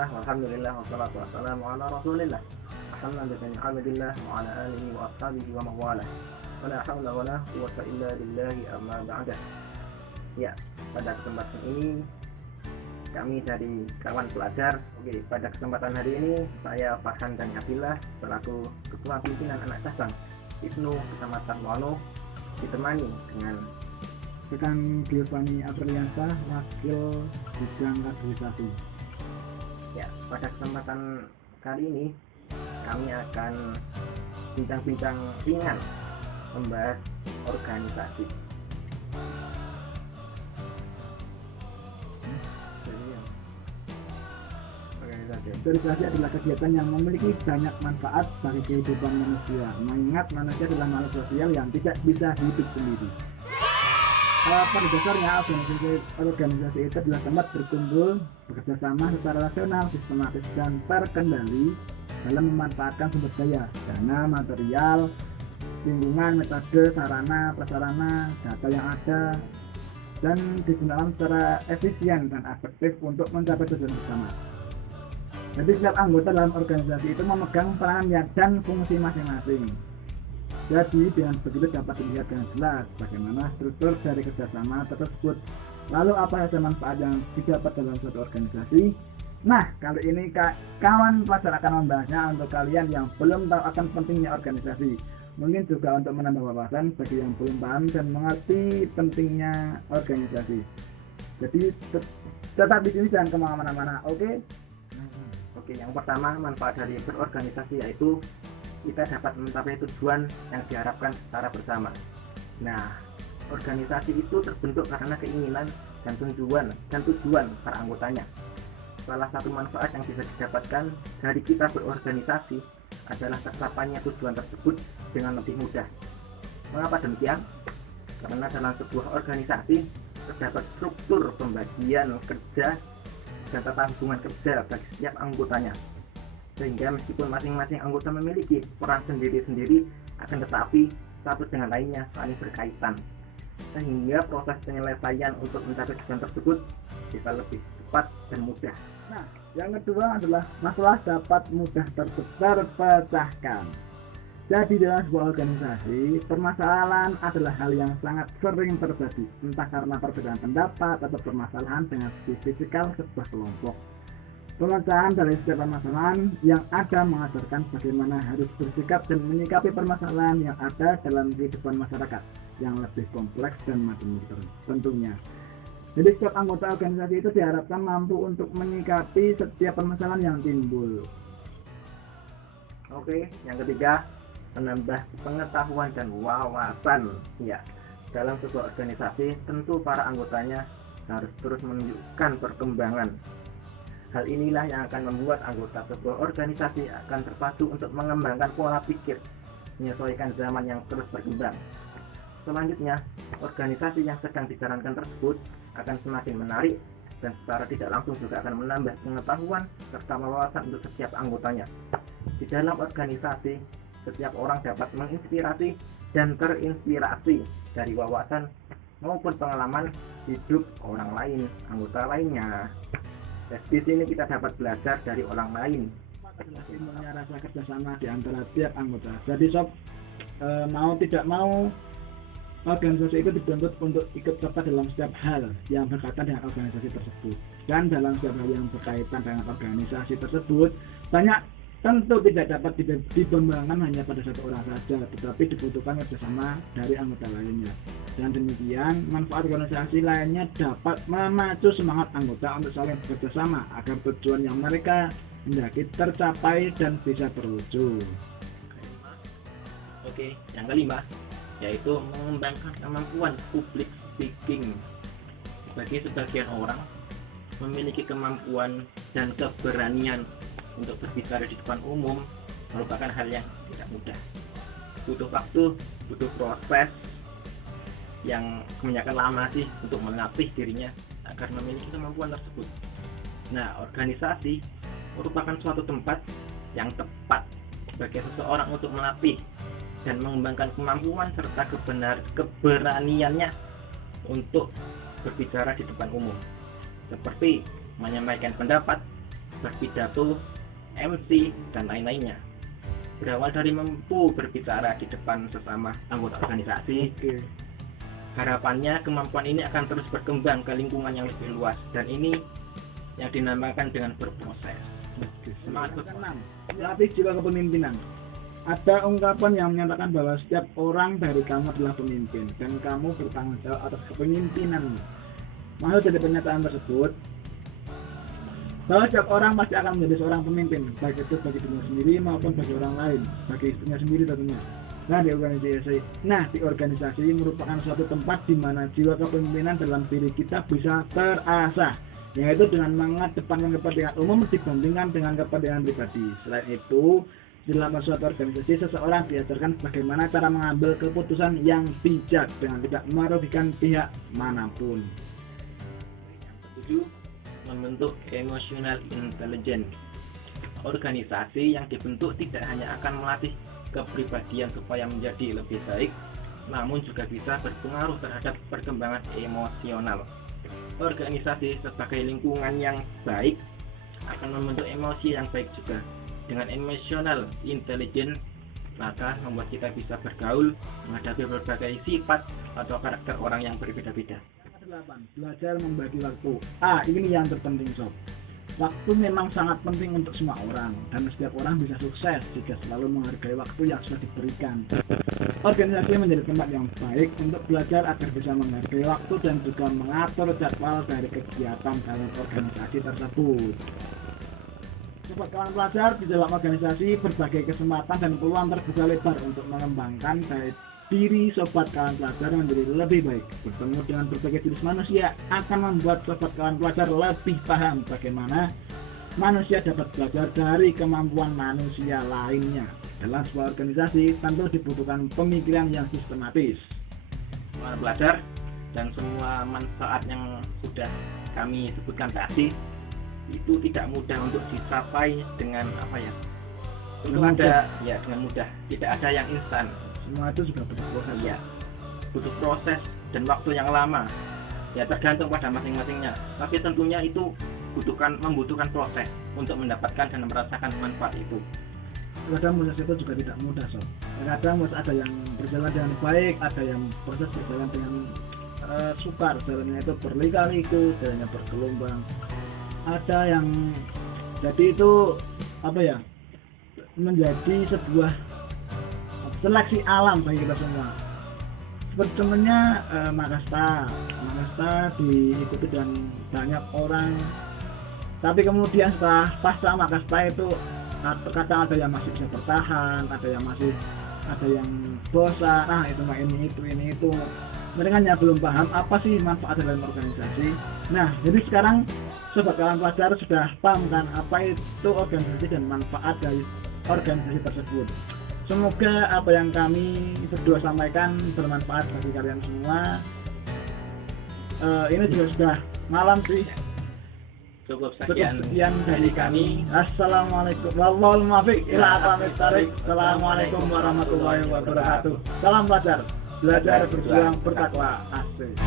Bismillah, walhamdulillah, wassalatu wassalamu ala rasulillah Alhamdulillah, wa ala alihi wa ashabihi wa mawalah. Wala hawla wala quwwata illa billahi amma ba'dah. Ya, pada kesempatan ini kami dari kawan pelajar. Oke, pada kesempatan hari ini saya Farhan dan Abdillah selaku Ketua Pimpinan Anak Cabang Ibnu Kecamatan Wano ditemani dengan Rekan Giovanni Apriliansa, Wakil Bidang Kaderisasi. Ya, pada kesempatan kali ini kami akan bincang-bincang ringan membahas organisasi. Organisasi adalah kegiatan yang memiliki banyak manfaat bagi kehidupan manusia. Mengingat manusia adalah makhluk sosial yang tidak bisa hidup sendiri. Pada dasarnya, organisasi itu adalah tempat berkumpul, bekerja sama secara rasional, sistematis, dan terkendali dalam memanfaatkan sumber daya, dana, material, lingkungan, metode, sarana, prasarana, data yang ada, dan digunakan secara efisien dan efektif untuk mencapai tujuan bersama. Jadi setiap anggota dalam organisasi itu memegang peran dan fungsi masing-masing. Jadi dengan begitu dapat dilihat dengan jelas bagaimana struktur dari kerjasama tersebut. Lalu apa saja manfaat yang didapat dalam suatu organisasi? Nah, kali ini kawan pelajar akan membahasnya untuk kalian yang belum tahu akan pentingnya organisasi. Mungkin juga untuk menambah wawasan bagi yang belum paham dan mengerti pentingnya organisasi. Jadi tetap di sini, jangan kemana-mana, oke? Oke, yang pertama manfaat dari berorganisasi yaitu kita dapat mencapai tujuan yang diharapkan secara bersama. Nah, organisasi itu terbentuk karena keinginan dan tujuan para anggotanya. Salah satu manfaat yang bisa didapatkan dari kita berorganisasi adalah tercapainya tujuan tersebut dengan lebih mudah. Mengapa demikian? Karena dalam sebuah organisasi terdapat struktur pembagian kerja dan tata hubungan kerja bagi setiap anggotanya. Sehingga meskipun masing-masing anggota memiliki peran sendiri-sendiri, akan tetapi satu dengan lainnya saling berkaitan. Sehingga proses penyelesaian untuk mencapai tujuan tersebut bisa lebih cepat dan mudah. Nah, yang kedua adalah masalah dapat mudah terpecahkan. Jadi dalam sebuah organisasi, permasalahan adalah hal yang sangat sering terjadi, entah karena perbedaan pendapat atau permasalahan dengan fisikal sebuah kelompok. Pemecahan dari setiap permasalahan yang ada mengajarkan bagaimana harus bersikap dan menyikapi permasalahan yang ada dalam kehidupan masyarakat yang lebih kompleks dan macam tentunya. Jadi setiap anggota organisasi itu diharapkan mampu untuk menyikapi setiap permasalahan yang timbul. Oke, yang ketiga, menambah pengetahuan dan wawasan. Ya, dalam sebuah organisasi tentu para anggotanya harus terus menunjukkan perkembangan. Hal inilah yang akan membuat anggota sebuah organisasi akan terpacu untuk mengembangkan pola pikir, menyesuaikan zaman yang terus berkembang. Selanjutnya, organisasi yang sedang dijalankan tersebut akan semakin menarik dan secara tidak langsung juga akan menambah pengetahuan serta wawasan untuk setiap anggotanya. Di dalam organisasi, setiap orang dapat menginspirasi dan terinspirasi dari wawasan maupun pengalaman hidup orang lain, anggota lainnya. Di sini kita dapat belajar dari orang lain. Timbulnya rasa kerjasama di antara tiap anggota. Jadi sob, mau tidak mau organisasi itu dituntut untuk ikut serta dalam setiap hal yang berkaitan dengan organisasi tersebut. Dan dalam setiap hal yang berkaitan dengan organisasi tersebut, banyak tentu tidak dapat dikembangkan hanya pada satu orang saja, tetapi dibutuhkan kerjasama dari anggota lainnya. Dan demikian, manfaat organisasi lainnya dapat memacu semangat anggota untuk saling bekerja sama agar tujuan yang mereka hendaki tercapai dan bisa terwujud. Oke, yang kelima yaitu mengembangkan kemampuan public speaking. Bagi sebagian orang memiliki kemampuan dan keberanian untuk berbicara di depan umum merupakan hal yang tidak mudah. Butuh waktu, butuh proses yang kebanyakan lama sih untuk melatih dirinya agar memiliki kemampuan tersebut. Nah, organisasi merupakan suatu tempat yang tepat bagi seseorang untuk melatih dan mengembangkan kemampuan serta keberaniannya untuk berbicara di depan umum, seperti menyampaikan pendapat, berpidato, MC, dan lain-lainnya. Berawal dari mampu berbicara di depan sesama anggota organisasi, harapannya kemampuan ini akan terus berkembang ke lingkungan yang lebih luas, dan ini yang dinamakan dengan berproses. Semangat Keenam, melatih jiwa kepemimpinan. Ada ungkapan yang menyatakan bahwa setiap orang dari kamu adalah pemimpin dan kamu bertanggung jawab atas kepemimpinanmu. Maksud dari pernyataan tersebut bahwa setiap orang pasti akan menjadi seorang pemimpin, baik itu bagi dirinya sendiri maupun bagi orang lain, bagi istrinya sendiri tentunya. Di organisasi merupakan suatu tempat di mana jiwa kepemimpinan dalam diri kita bisa terasah, yaitu dengan mengedepankan kepentingan umum dibandingkan dengan kepentingan pribadi. Selain itu, dalam suatu organisasi seseorang diajarkan bagaimana cara mengambil keputusan yang bijak dengan tidak merugikan pihak manapun. Yang membentuk emotional intelligence. Organisasi yang dibentuk tidak hanya akan melatih kepribadian supaya menjadi lebih baik, namun juga bisa berpengaruh terhadap perkembangan emosional. Organisasi sebagai lingkungan yang baik akan membentuk emosi yang baik juga. Dengan emotional intelligence, maka membuat kita bisa bergaul, menghadapi berbagai sifat atau karakter orang yang berbeda-beda. 8. Belajar membagi waktu. Ini yang terpenting, sob. Waktu memang sangat penting untuk semua orang, dan setiap orang bisa sukses jika selalu menghargai waktu yang sudah diberikan. Organisasi menjadi tempat yang baik untuk belajar agar bisa menghargai waktu dan juga mengatur jadwal dari kegiatan dalam organisasi tersebut. Sobat kawan pelajar, di dalam organisasi berbagai kesempatan dan peluang terbuka lebar untuk mengembangkan diri sobat kawan pelajar menjadi lebih baik. Bertemu dengan berbagai jenis manusia akan membuat sobat kawan pelajar lebih paham bagaimana manusia dapat belajar dari kemampuan manusia lainnya. Dalam sebuah organisasi tentu dibutuhkan pemikiran yang sistematis. Kawan pelajar dan semua manfaat yang sudah kami sebutkan tadi itu tidak mudah untuk dicapai dengan dengan mudah. Tidak ada yang instan. Semua itu juga butuh proses. Ya, butuh proses dan waktu yang lama. Ya, tergantung pada masing-masingnya. Tapi tentunya itu membutuhkan proses untuk mendapatkan dan merasakan manfaat itu. Kadang proses itu juga tidak mudah, sob. Kadang ada yang berjalan dengan baik, ada yang proses berjalan dengan sukar, jalannya itu berliku-liku, jalannya bergelombang. Ada yang jadi itu menjadi sebuah seleksi alam bagi kita semua. Seperti contohnya Makasta diikuti dan banyak orang, tapi kemudian setelah pasca Makasta itu terkadang ada yang masih bisa bertahan, ada yang bosan, ini itu. Mereka hanya belum paham apa sih manfaat dalam organisasi. Nah, jadi sekarang sobat kawan pelajar sudah paham kan apa itu organisasi dan manfaat dari organisasi tersebut. Semoga apa yang kami berdua sampaikan bermanfaat bagi kalian semua. Ini juga sudah malam sih. Cukup sekian dari kami. Assalamualaikum warahmatullahi wabarakatuh. Salam pelajar, belajar berjuang bertakwa. Asik.